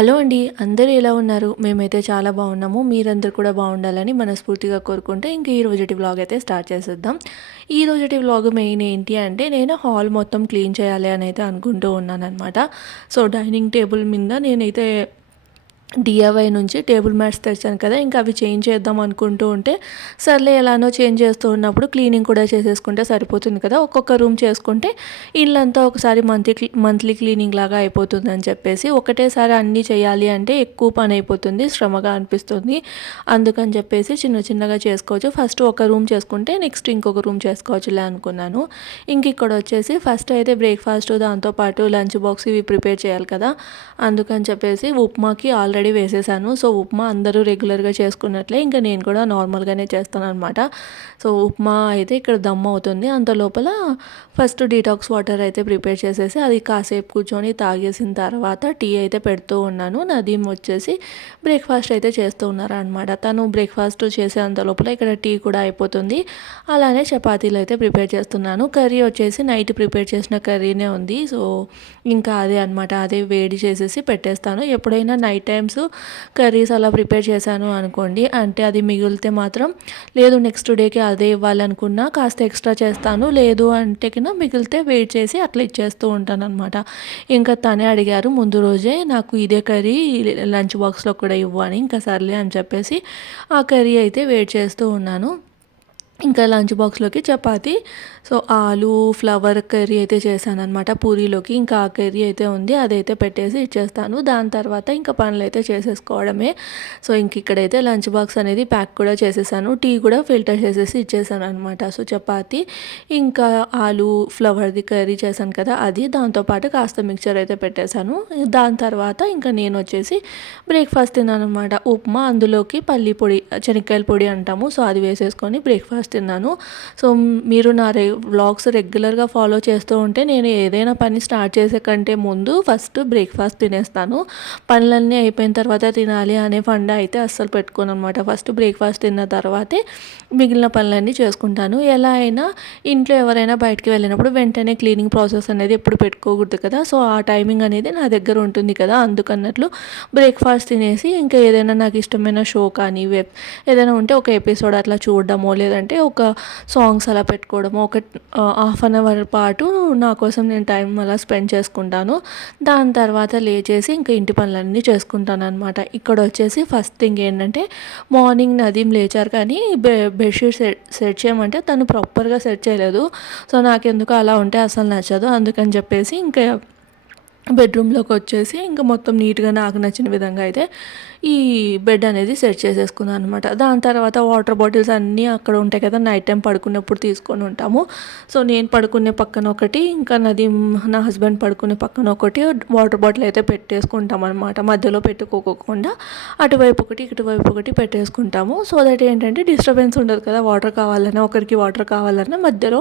Hello అండి అందరూ ఎలా ఉన్నారు? మేమైతే చాలా బాగున్నాము మీరందరూ కూడా బాగుండాలని మనస్ఫూర్తిగా కోరుకుంటే ఇంక ఈ రోజుటి వ్లాగ్ అయితే స్టార్ట్ చేసేద్దాం. ఈ రోజుటి వ్లాగ్ మెయిన్ ఏంటి అంటే నేను హాల్ మొత్తం క్లీన్ చేయాలి అని అయితే అనుకుంటూ ఉన్నాను అనమాట సో డైనింగ్ టేబుల్ మీద నేనైతే డిఐవై నుంచి టేబుల్ మ్యాట్స్ తెచ్చాను కదా ఇంకా అవి చేంజ్ చేద్దాం అనుకుంటూ ఉంటే సర్లే ఎలానో చేంజ్ చేస్తూ ఉన్నప్పుడు క్లీనింగ్ కూడా చేసేసుకుంటే సరిపోతుంది కదా ఒక్కొక్క రూమ్ చేసుకుంటే ఇల్లంతా ఒకసారి మంత్లీ మంత్లీ క్లీనింగ్ లాగా అయిపోతుంది అని చెప్పేసి ఒకటేసారి అన్నీ చేయాలి అంటే ఎక్కువ పని అయిపోతుంది శ్రమగా అనిపిస్తుంది. అందుకని చెప్పేసి చిన్న చిన్నగా చేసుకోవచ్చు. ఫస్ట్ ఒక రూమ్ చేసుకుంటే నెక్స్ట్ ఇంకొక రూమ్ చేసుకోవచ్చులే అనుకున్నాను. ఇంక ఇక్కడ వచ్చేసి ఫస్ట్ అయితే బ్రేక్ఫాస్ట్ దాంతోపాటు లంచ్ బాక్స్ ఇవి ప్రిపేర్ చేయాలి కదా అందుకని చెప్పేసి ఉప్మాకి ఆల్రెడీ ఆల్రెడీ వేసేసాను. సో ఉప్మా అందరూ రెగ్యులర్గా చేసుకున్నట్లే ఇంకా నేను కూడా నార్మల్గానే చేస్తాను అనమాట సో ఉప్మా అయితే ఇక్కడ దమ్ అవుతుంది. అంత లోపల ఫస్ట్ డీటాక్స్ వాటర్ అయితే ప్రిపేర్ చేసేసి అది కాసేపు కూర్చొని తాగేసిన తర్వాత టీ అయితే పెడుతూ ఉన్నాను. నదీం వచ్చేసి బ్రేక్ఫాస్ట్ అయితే చేస్తూ ఉన్నారనమాట తను బ్రేక్ఫాస్ట్ చేసే అంత లోపల ఇక్కడ టీ కూడా అయిపోతుంది. అలానే చపాతీలు అయితే ప్రిపేర్ చేస్తున్నాను. కర్రీ వచ్చేసి నైట్ ప్రిపేర్ చేసిన కర్రీనే ఉంది. సో ఇంకా అదే అనమాట అదే వేడి చేసేసి పెట్టేస్తాను. ఎప్పుడైనా నైట్ టైం టైమ్స్ కర్రీస్ అలా ప్రిపేర్ చేశాను అనుకోండి. అంటే అది మిగిలితే మాత్రం లేదు నెక్స్ట్ డేకి అదే ఇవ్వాలనుకున్నా కాస్త ఎక్స్ట్రా చేస్తాను. లేదు అంటే కింద మిగిలితే వెయిట్ చేసి అట్లా ఇచ్చేస్తూ ఉంటాను అనమాట ఇంకా తనే అడిగారు ముందు రోజే నాకు ఇదే కర్రీ లంచ్ బాక్స్లో కూడా ఇవ్వని ఇంకా సర్లే అని చెప్పేసి ఆ కర్రీ అయితే వెయిట్ చేస్తూ ఉన్నాను. ఇంకా లంచ్ బాక్స్లోకి చపాతి. సో ఆలు ఫ్లవర్ కర్రీ అయితే చేశాను అనమాట పూరీలోకి. ఇంకా ఆ కర్రీ అయితే ఉంది అదైతే పెట్టేసి ఇచ్చేస్తాను. దాని తర్వాత ఇంకా పనులు అయితే చేసేసుకోవడమే. సో ఇంక ఇక్కడైతే లంచ్ బాక్స్ అనేది ప్యాక్ కూడా చేసేసాను. టీ కూడా ఫిల్టర్ చేసేసి ఇచ్చేసాను అనమాట సో చపాతి ఇంకా ఆలు ఫ్లవర్ది కర్రీ చేశాను కదా అది. దాంతోపాటు కాస్త మిక్చర్ అయితే పెట్టేశాను. దాని తర్వాత ఇంకా నేను వచ్చేసి బ్రేక్ఫాస్ట్ తిన్నాను అనమాట ఉప్మా అందులోకి పల్లి పొడి శనక్కాయల పొడి అంటాము. సో అది వేసేసుకొని బ్రేక్ఫాస్ట్ తిన్నాను. సో మీరు నా రె వ్లాగ్స్ రెగ్యులర్గా ఫాలో చేస్తూ ఉంటే నేను ఏదైనా పని స్టార్ట్ చేసే కంటే ముందు ఫస్ట్ బ్రేక్ఫాస్ట్ తినేస్తాను. పనులన్నీ అయిపోయిన తర్వాత తినాలి అనే ఫండ అయితే అస్సలు పెట్టుకోను అనమాట ఫస్ట్ బ్రేక్ఫాస్ట్ తిన్న తర్వాతే మిగిలిన పనులన్నీ చేసుకుంటాను. ఎలా అయినా ఇంట్లో ఎవరైనా బయటికి వెళ్ళినప్పుడు వెంటనే క్లీనింగ్ ప్రాసెస్ అనేది ఎప్పుడు పెట్టుకోకూడదు కదా. సో ఆ టైమింగ్ అనేది నా దగ్గర ఉంటుంది కదా. అందుకన్నట్లు బ్రేక్ఫాస్ట్ తినేసి ఇంకా ఏదైనా నాకు ఇష్టమైన షో కానీ వెబ్ ఏదైనా ఉంటే ఒక ఎపిసోడ్ అట్లా చూడడమో లేదంటే ఒక సాంగ్స్ అలా పెట్టుకోవడము ఒక హాఫ్ అన్ అవర్ పాటు నా కోసం నేను టైం అలా స్పెండ్ చేసుకుంటాను. దాని తర్వాత లేచేసి ఇంకా ఇంటి పనులన్నీ చేసుకుంటాను అనమాట ఇక్కడ వచ్చేసి ఫస్ట్ థింగ్ ఏంటంటే మార్నింగ్ నదీం లేచారు కానీ బె బెడ్షీట్ సెట్ సెట్ చేయమంటే తను ప్రాపర్గా సెట్ చేయలేదు. సో నాకెందుకు అలా ఉంటే అసలు నచ్చదు. అందుకని చెప్పేసి ఇంకా బెడ్రూమ్లోకి వచ్చేసి ఇంకా మొత్తం నీట్గా నాకు నచ్చిన విధంగా అయితే ఈ బెడ్ అనేది సెట్ చేసేసుకున్నాను అనమాట దాని తర్వాత వాటర్ బాటిల్స్ అన్నీ అక్కడ ఉంటాయి కదా నైట్ టైం పడుకున్నప్పుడు తీసుకొని ఉంటాము. సో నేను పడుకునే పక్కన ఒకటి ఇంకా నది నా హస్బెండ్ పడుకునే పక్కన ఒకటి వాటర్ బాటిల్ అయితే పెట్టేసుకుంటాం అనమాట మధ్యలో పెట్టుకోకుండా అటువైపు ఒకటి ఇటువైపు ఒకటి పెట్టేసుకుంటాము. సో దట్ ఏంటంటే డిస్టర్బెన్స్ ఉండదు కదా వాటర్ కావాలన్నా ఒకరికి వాటర్ కావాలన్నా మధ్యలో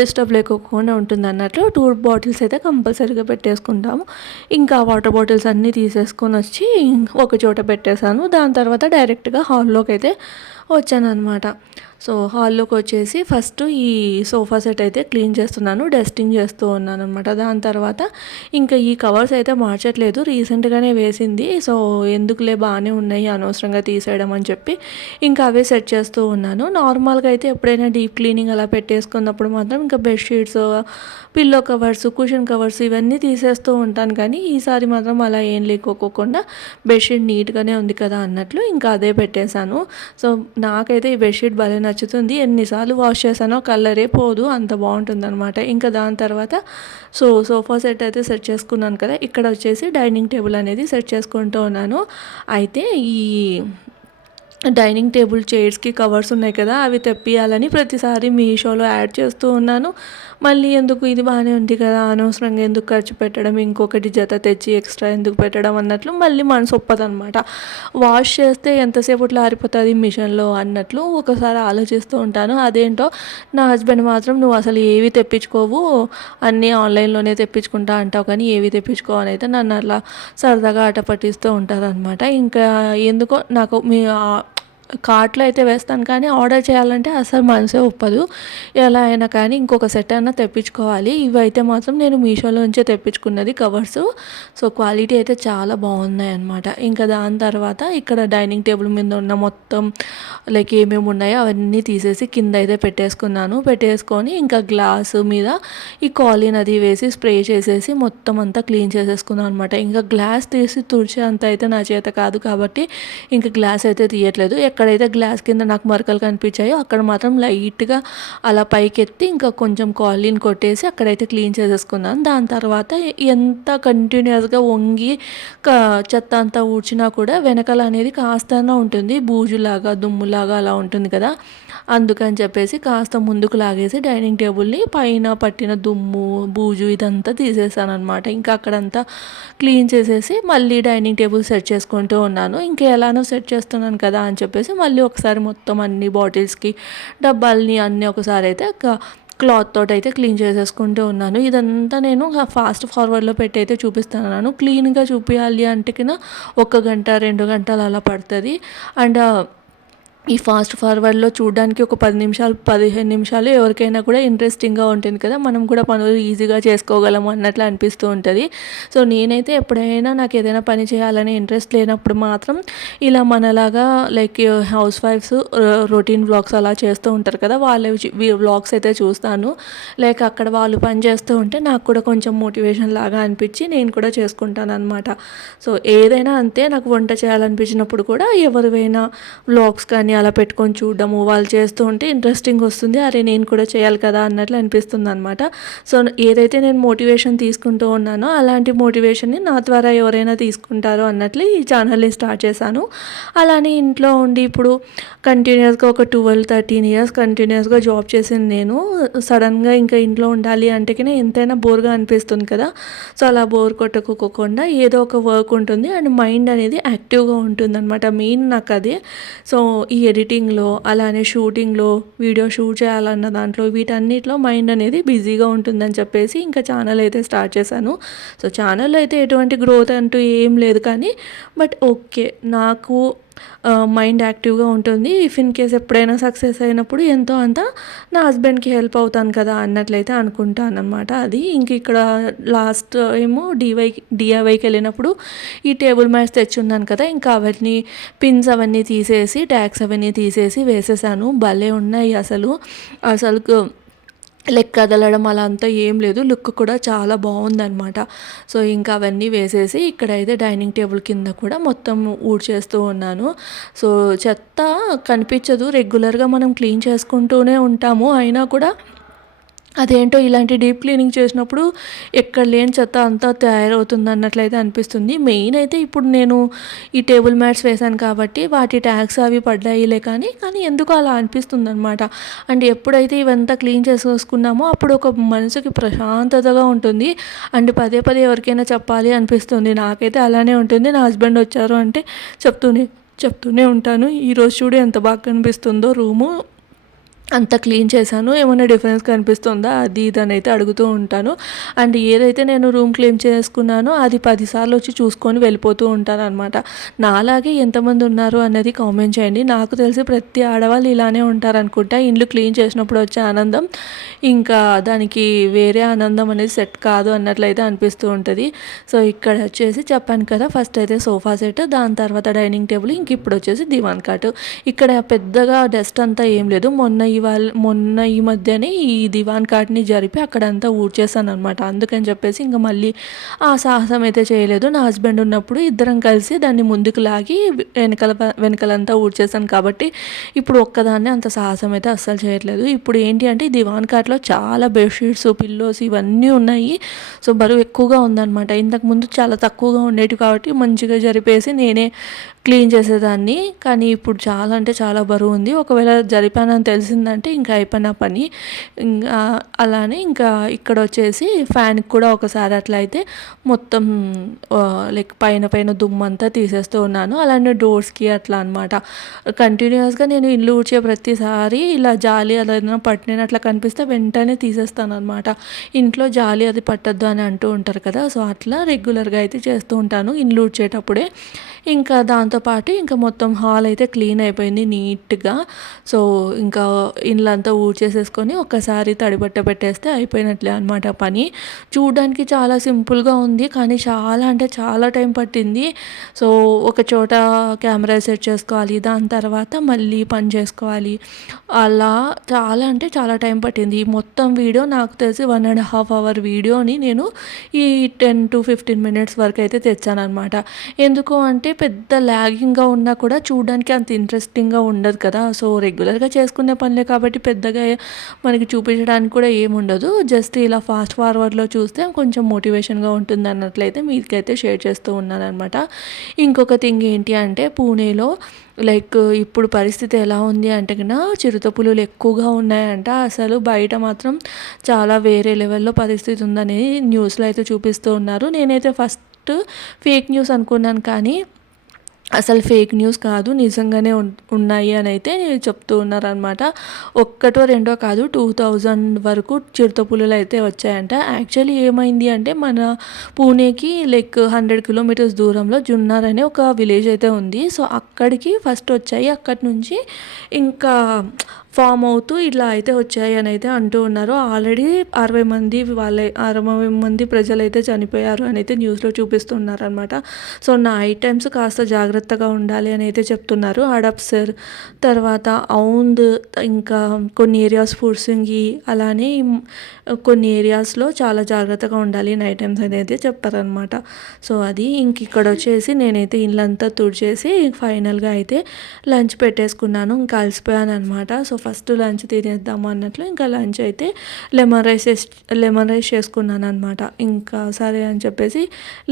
డిస్టర్బ్ లేకోకుండా ఉంటుంది అన్నట్లు టూ బాటిల్స్ అయితే కంపల్సరీగా పెట్టేసుకుంటాం. పెట్టేసుకుంటాము ఇంకా వాటర్ బాటిల్స్ అన్నీ తీసేసుకొని వచ్చి ఒక చోట పెట్టేశాను. దాని తర్వాత డైరెక్ట్గా హాల్లోకి అయితే వచ్చాను అనమాట సో హాల్లోకి వచ్చేసి ఫస్ట్ ఈ సోఫా సెట్ అయితే క్లీన్ చేస్తున్నాను డస్టింగ్ చేస్తూ ఉన్నాను అనమాట దాని తర్వాత ఇంకా ఈ కవర్స్ అయితే మార్చట్లేదు రీసెంట్గానే వేసింది. సో ఎందుకులే బాగానే ఉన్నాయి అనవసరంగా తీసేయడం అని చెప్పి ఇంకా అవే సెట్ చేస్తూ ఉన్నాను. నార్మల్గా అయితే ఎప్పుడైనా డీప్ క్లీనింగ్ అలా పెట్టేసుకున్నప్పుడు మాత్రం ఇంకా bedsheets pillow covers cushion covers ఇవన్నీ తీసేస్తూ ఉంటాను. కానీ ఈసారి మాత్రం అలా ఏం లేకోకుండా బెడ్షీట్ నీట్గానే ఉంది కదా అన్నట్లు ఇంకా అదే పెట్టేశాను. సో నాకైతే ఈ బెడ్షీట్ భలే నచ్చుతుంది. ఎన్నిసార్లు వాష్ చేశానో కలరే పోదు. అంత బాగుంటుంది అనమాట ఇంకా దాని తర్వాత సో సోఫా సెట్ అయితే సెట్ చేసుకున్నాను కదా. ఇక్కడ వచ్చేసి డైనింగ్ టేబుల్ అనేది సెట్ చేసుకుంటూ ఉన్నాను. అయితే ఈ డైనింగ్ టేబుల్ చైర్స్కి కవర్స్ ఉన్నాయి కదా అవి తెప్పియాలని ప్రతిసారి మీషోలో యాడ్ చేస్తూ ఉన్నాను. మళ్ళీ ఎందుకు ఇది బాగానే ఉంది కదా? అనవసరంగా ఎందుకు ఖర్చు పెట్టడం? ఇంకొకటి జత తెచ్చి ఎక్స్ట్రా ఎందుకు పెట్టడం అన్నట్లు మళ్ళీ మనసు ఒప్పదనమాట వాష్ చేస్తే ఎంతసేపట్లో ఆరిపోతుంది మిషన్లో అన్నట్లు ఒకసారి ఆలోచిస్తూ ఉంటాను. అదేంటో నా హస్బెండ్ మాత్రం నువ్వు అసలు ఏవి తెప్పించుకోవు? అన్నీ ఆన్లైన్లోనే తెప్పించుకుంటా అంటావు కానీ ఏవి తెప్పించుకోవని అయితే నన్ను అలా సరదాగా ఆట పట్టిస్తూ ఉంటారనమాట ఇంకా ఎందుకో నాకు మీ కార్ట్లో అయితే వేస్తాను కానీ ఆర్డర్ చేయాలంటే అసలు మనసే ఒప్పదు. ఎలా అయినా కానీ ఇంకొక సెట్ అయినా తెప్పించుకోవాలి. ఇవైతే మాత్రం నేను మీషోలోంచే తెప్పించుకున్నది కవర్స్. సో క్వాలిటీ అయితే చాలా బాగున్నాయి అనమాట ఇంకా దాని తర్వాత ఇక్కడ డైనింగ్ టేబుల్ మీద ఉన్న మొత్తం లైక్ ఏమేమి ఉన్నాయో అవన్నీ తీసేసి కింద అయితే పెట్టేసుకున్నాను. పెట్టేసుకొని ఇంకా గ్లాసు మీద ఈ కాలిన్ అది వేసి స్ప్రే చేసేసి మొత్తం అంతా క్లీన్ చేసేసుకున్నాను అనమాట ఇంకా గ్లాస్ తీసి తుడిచే అంత అయితే నా చేత కాదు కాబట్టి ఇంకా గ్లాస్ అయితే తీయట్లేదు. ఎక్కడైతే గ్లాస్ కింద నాకు మరకలు కనిపించాయో అక్కడ మాత్రం లైట్గా అలా పైకెత్తి ఇంకా కొంచెం కాలిన్ కొట్టేసి అక్కడైతే క్లీన్ చేసేసుకున్నాను. దాని తర్వాత ఎంత కంటిన్యూస్గా వంగి చెత్త అంతా ఊడ్చినా కూడా వెనకాల అనేది కాస్తనే ఉంటుంది. బూజులాగా దుమ్ములాగా అలా ఉంటుంది కదా. అందుకని చెప్పేసి కాస్త ముందుకు లాగేసి డైనింగ్ టేబుల్ని పైన పట్టిన దుమ్ము బూజు ఇదంతా తీసేసాను అనమాట ఇంకా అక్కడంతా క్లీన్ చేసేసి మళ్ళీ డైనింగ్ టేబుల్ సెట్ చేసుకుంటూ ఉన్నాను. ఇంకా ఎలానో సెట్ చేస్తున్నాను కదా అని చెప్పేసి మళ్ళీ ఒకసారి మొత్తం అన్ని బాటిల్స్కి డబ్బాలని అన్నీ ఒకసారి అయితే క్లాత్ తోటి అయితే క్లీన్ చేసేసుకుంటూ ఉన్నాను. ఇదంతా నేను ఫాస్ట్ ఫార్వర్డ్లో పెట్టి అయితే చూపిస్తున్నాను క్లీన్గా చూపించాలి అంటే ఒక గంట రెండు గంటలు అలా పడుతుంది. అండ్ ఈ ఫాస్ట్ ఫార్వర్డ్లో చూడడానికి ఒక పది నిమిషాలు పదిహేను నిమిషాలు ఎవరికైనా కూడా ఇంట్రెస్టింగ్గా ఉంటుంది కదా. మనం కూడా పనులు ఈజీగా చేసుకోగలము అన్నట్లు అనిపిస్తూ ఉంటుంది. సో నేనైతే ఎప్పుడైనా నాకు ఏదైనా పని చేయాలని ఇంట్రెస్ట్ లేనప్పుడు మాత్రం ఇలా మనలాగా లైక్ హౌస్ వైఫ్స్ రొటీన్ వ్లాగ్స్ అలా చేస్తూ ఉంటారు కదా. వాళ్ళ వ్లాగ్స్ అయితే చూస్తాను. లైక్ అక్కడ వాళ్ళు పని చేస్తూ ఉంటే నాకు కూడా కొంచెం మోటివేషన్ లాగా అనిపించి నేను కూడా చేసుకుంటాను అనమాట సో ఏదైనా అంతే నాకు వంట చేయాలనిపించినప్పుడు కూడా ఎవరివైనా వ్లాగ్స్ కానీ అలా పెట్టుకొని చూడడము వాళ్ళు చేస్తూ ఉంటే ఇంట్రెస్టింగ్ వస్తుంది. అరే నేను కూడా చేయాలి కదా అన్నట్లు అనిపిస్తుంది అనమాట సో ఏదైతే నేను మోటివేషన్ తీసుకుంటూ ఉన్నానో అలాంటి మోటివేషన్ని నా ద్వారా ఎవరైనా తీసుకుంటారో అన్నట్లు ఈ ఛానల్ని స్టార్ట్ చేశాను. అలానే ఇంట్లో ఉండి ఇప్పుడు కంటిన్యూస్గా ఒక ట్వెల్వ్ థర్టీన్ ఇయర్స్ కంటిన్యూస్గా జాబ్ చేసింది నేను. సడన్గా ఇంకా ఇంట్లో ఉండాలి అంటే ఎంతైనా బోర్గా అనిపిస్తుంది కదా. సో అలా బోర్ కొట్టుకోకుండా ఏదో ఒక వర్క్ ఉంటుంది. అండ్ మైండ్ అనేది యాక్టివ్గా ఉంటుంది అనమాట మెయిన్ నాకు అదే. సో ఈ ఎడిటింగ్లో అలానే షూటింగ్లో వీడియో షూట్ చేయాలన్న దాంట్లో వీటన్నిటిలో మైండ్ అనేది బిజీగా ఉంటుందని చెప్పేసి ఇంకా ఛానల్ అయితే స్టార్ట్ చేశాను. సో ఛానల్ అయితే ఎటువంటి గ్రోత్ అంటూ ఏం లేదు కానీ బట్ ఓకే నాకు మైండ్ యాక్టివ్గా ఉంటుంది. ఇఫ్ ఇన్ కేస్ ఎప్పుడైనా సక్సెస్ అయినప్పుడు ఎంతో అంత నా హస్బెండ్కి హెల్ప్ అవుతాను కదా అన్నట్లయితే అనుకుంటాను అనమాట అది ఇంక ఇక్కడ లాస్ట్ ఏమో డివై డిఐవైకి వెళ్ళినప్పుడు ఈ టేబుల్ మ్యాట్స్ తెచ్చున్నాను కదా ఇంకా అవన్నీ పిన్స్ అవన్నీ తీసేసి ట్యాక్స్ అవన్నీ తీసేసి వేసేసాను. భలే ఉన్నాయి అసలు. అసలు లెక్కదలడం అలా అంతా ఏం లేదు. లుక్ కూడా చాలా బాగుందనమాట సో ఇంకా అవన్నీ వేసేసి ఇక్కడైతే డైనింగ్ టేబుల్ కింద కూడా మొత్తం ఊడ్చేస్తూ ఉన్నాను. సో చెత్త కనిపించదు. రెగ్యులర్గా మనం క్లీన్ చేసుకుంటూనే ఉంటాము. అయినా కూడా అదేంటో ఇలాంటి డీప్ క్లీనింగ్ చేసినప్పుడు ఎక్కడ లేని చెత్త అంతా తయారవుతుంది అన్నట్లయితే అనిపిస్తుంది. మెయిన్ అయితే ఇప్పుడు నేను ఈ టేబుల్ మ్యాట్స్ వేశాను కాబట్టి వాటి ట్యాగ్స్ అవి పడ్డాయిలే కానీ కానీ ఎందుకు అలా అనిపిస్తుంది అనమాట అండ్ ఎప్పుడైతే ఇవంతా క్లీన్ చేసుకున్నామో అప్పుడు ఒక మనసుకి ప్రశాంతతగా ఉంటుంది. అండ్ పదే పదే ఎవరికైనా చెప్పాలి అనిపిస్తుంది. నాకైతే అలానే ఉంటుంది. నా హస్బెండ్ వచ్చారు అంటే చెప్తూనే చెప్తూనే ఉంటాను. ఈరోజు చూడు ఎంత బాగా కనిపిస్తుందో రూము. అంత క్లీన్ చేశాను. ఏమైనా డిఫరెన్స్ కనిపిస్తుందా? అది ఇది అని అయితే అడుగుతూ ఉంటాను. అండ్ ఏదైతే నేను రూమ్ క్లీన్ చేసుకున్నానో అది పదిసార్లు వచ్చి చూసుకొని వెళ్ళిపోతూ ఉంటాను అనమాట నాలాగే ఎంతమంది ఉన్నారు అన్నది కామెంట్ చేయండి. నాకు తెలిసి ప్రతి ఆడవాళ్ళు ఇలానే ఉంటారు అనుకుంటా ఇండ్లు క్లీన్ చేసినప్పుడు వచ్చే ఆనందం ఇంకా దానికి వేరే ఆనందం అనేది సెట్ కాదు అన్నట్లయితే అనిపిస్తూ ఉంటుంది. సో ఇక్కడ వచ్చేసి చెప్పాను కదా ఫస్ట్ అయితే సోఫా సెట్ దాని తర్వాత డైనింగ్ టేబుల్ ఇంక ఇప్పుడు వచ్చేసి దివాన్ కాటు. ఇక్కడ పెద్దగా డస్ట్ అంతా ఏం లేదు. మొన్న ఈ ఇవాళ మొన్న ఈ మధ్యనే ఈ దివాన్ కాట్ని జరిపి అక్కడంతా ఊడ్చేసాను అనమాట అందుకని చెప్పేసి ఇంకా మళ్ళీ ఆ సాహసం అయితే చేయలేదు. నా హస్బెండ్ ఉన్నప్పుడు ఇద్దరం కలిసి దాన్ని ముందుకు లాగి వెనకల వెనకలంతా ఊడ్చేసాను కాబట్టి ఇప్పుడు ఒక్కదాన్నే అంత సాహసం అయితే అస్సలు చేయట్లేదు. ఇప్పుడు ఏంటి అంటే ఈ దివాన్ కాట్లో చాలా బెడ్షీట్స్ పిల్లోస్ ఇవన్నీ ఉన్నాయి. సో బరువు ఎక్కువగా ఉందన్నమాట. ఇంతకుముందు చాలా తక్కువగా ఉండేవి కాబట్టి మంచిగా జరిపేసి నేనే క్లీన్ చేసేదాన్ని. కానీ ఇప్పుడు చాలా అంటే చాలా బరువు ఉంది. ఒకవేళ జరిపానని తెలిసిందంటే ఇంకా అయిపోయిన పని. ఇంకా అలానే ఇంకా ఇక్కడ వచ్చేసి ఫ్యాన్కి కూడా ఒకసారి అట్లా అయితే మొత్తం లైక్ పైన పైన దుమ్మంతా తీసేస్తూ ఉన్నాను. అలానే డోర్స్కి అట్లా అనమాట కంటిన్యూస్గా నేను ఇల్లు ఊడ్చే ప్రతిసారి ఇలా జాలి అలా ఏదైనా పట్టినట్లు కనిపిస్తే వెంటనే తీసేస్తాను అనమాట ఇంట్లో జాలి అది పట్టద్దు అని అంటూ ఉంటారు కదా సో అట్లా రెగ్యులర్గా అయితే చేస్తూ ఉంటాను ఇల్లు ఊడ్చేటప్పుడే. ఇంకా దాంతోపాటు ఇంకా మొత్తం హాల్ అయితే క్లీన్ అయిపోయింది నీట్గా. సో ఇంకా ఇండ్లంతా ఊడ్చేసేసుకొని ఒక్కసారి తడిబట్ట పెట్టేస్తే అయిపోయినట్లే అనమాట పని. చూడడానికి చాలా సింపుల్గా ఉంది కానీ చాలా అంటే చాలా టైం పట్టింది. సో ఒక చోట కెమెరా సెట్ చేసుకోవాలి దాని తర్వాత మళ్ళీ పని చేసుకోవాలి. అలా చాలా అంటే చాలా టైం పట్టింది. మొత్తం వీడియో నాకు తెలిసి వన్ అండ్ హాఫ్ అవర్ వీడియోని నేను ఈ టెన్ టు ఫిఫ్టీన్ మినిట్స్ వరకు అయితే తెచ్చానమాట ఎందుకు అంటే పెద్ద ల్యాగింగ్గా ఉన్నా కూడా చూడడానికి అంత ఇంట్రెస్టింగ్గా ఉండదు కదా. సో రెగ్యులర్గా చేసుకునే పనులే కాబట్టి పెద్దగా మనకి చూపించడానికి కూడా ఏముండదు జస్ట్ ఇలా ఫాస్ట్ ఫార్వర్డ్లో చూస్తే కొంచెం మోటివేషన్గా ఉంటుంది అన్నట్లయితే మీకైతే షేర్ చేస్తూ ఉన్నాను అనమాట ఇంకొక థింగ్ ఏంటి అంటే పూణేలో లైక్ ఇప్పుడు పరిస్థితి ఎలా ఉంది అంటే కన్నా చిరుత పులులు ఎక్కువగా ఉన్నాయంట. అసలు బయట మాత్రం చాలా వేరే లెవెల్లో పరిస్థితి ఉందని న్యూస్లో అయితే చూపిస్తూ ఉన్నారు. నేనైతే ఫస్ట్ ఫేక్ న్యూస్ అనుకున్నాను కానీ అసలు ఫేక్ న్యూస్ కాదు నిజంగానే ఉన్నాయి అని అయితే చెప్తూ ఉన్నారనమాట ఒక్కటో రెండో కాదు టూ థౌజండ్ వరకు చిరుతపులులు అయితే వచ్చాయంట. యాక్చువల్లీ ఏమైంది అంటే మన పూణేకి లైక్ హండ్రెడ్ కిలోమీటర్స్ దూరంలో జున్నార్ అనే ఒక విలేజ్ అయితే ఉంది. సో అక్కడికి ఫస్ట్ వచ్చాయి. అక్కడి నుంచి ఇంకా ఫామ్ అవుతూ ఇలా అయితే వచ్చాయి అని అయితే అంటూ ఉన్నారు. ఆల్రెడీ అరవై మంది వాళ్ళ అరవై మంది ప్రజలు అయితే చనిపోయారు అని అయితే న్యూస్లో చూపిస్తున్నారు అనమాట సో నైట్ టైమ్స్ కాస్త జాగ్రత్తగా ఉండాలి అని అయితే చెప్తున్నారు. అడప్సర్ తర్వాత ఔంద్ ఇంకా కొన్ని ఏరియాస్ ఫుర్సింగి అలానే కొన్ని ఏరియాస్లో చాలా జాగ్రత్తగా ఉండాలి నైట్ టైమ్స్ అనేది చెప్పారనమాట సో అది ఇంక ఇక్కడ వచ్చేసి నేనైతే ఇల్లంతా తుడిచేసి ఫైనల్గా అయితే లంచ్ పెట్టేసుకున్నాను ఇంకా అలసిపోయాను అనమాట సో ఫస్ట్ లంచ్ తినేద్దాము అన్నట్లు ఇంకా లంచ్ అయితే లెమన్ రైస్ లెమన్ రైస్ చేసుకున్నాను అనమాట ఇంకా సరే అని చెప్పేసి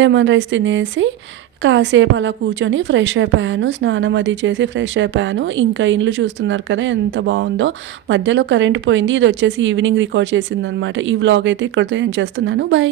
లెమన్ రైస్ తినేసి కాసేపు అలా కూర్చొని ఫ్రెష్ అయిపోయాను. స్నానం అది చేసి ఫ్రెష్ అయిపోయాను. ఇంకా ఇండ్లు చూస్తున్నారు కదా ఎంత బాగుందో. మధ్యలో కరెంట్ పోయింది. ఇది వచ్చేసి ఈవినింగ్ రికార్డ్ చేసింది అనమాట ఈ వ్లాగ్ అయితే ఇక్కడితో ఏం చేస్తున్నాను. బాయ్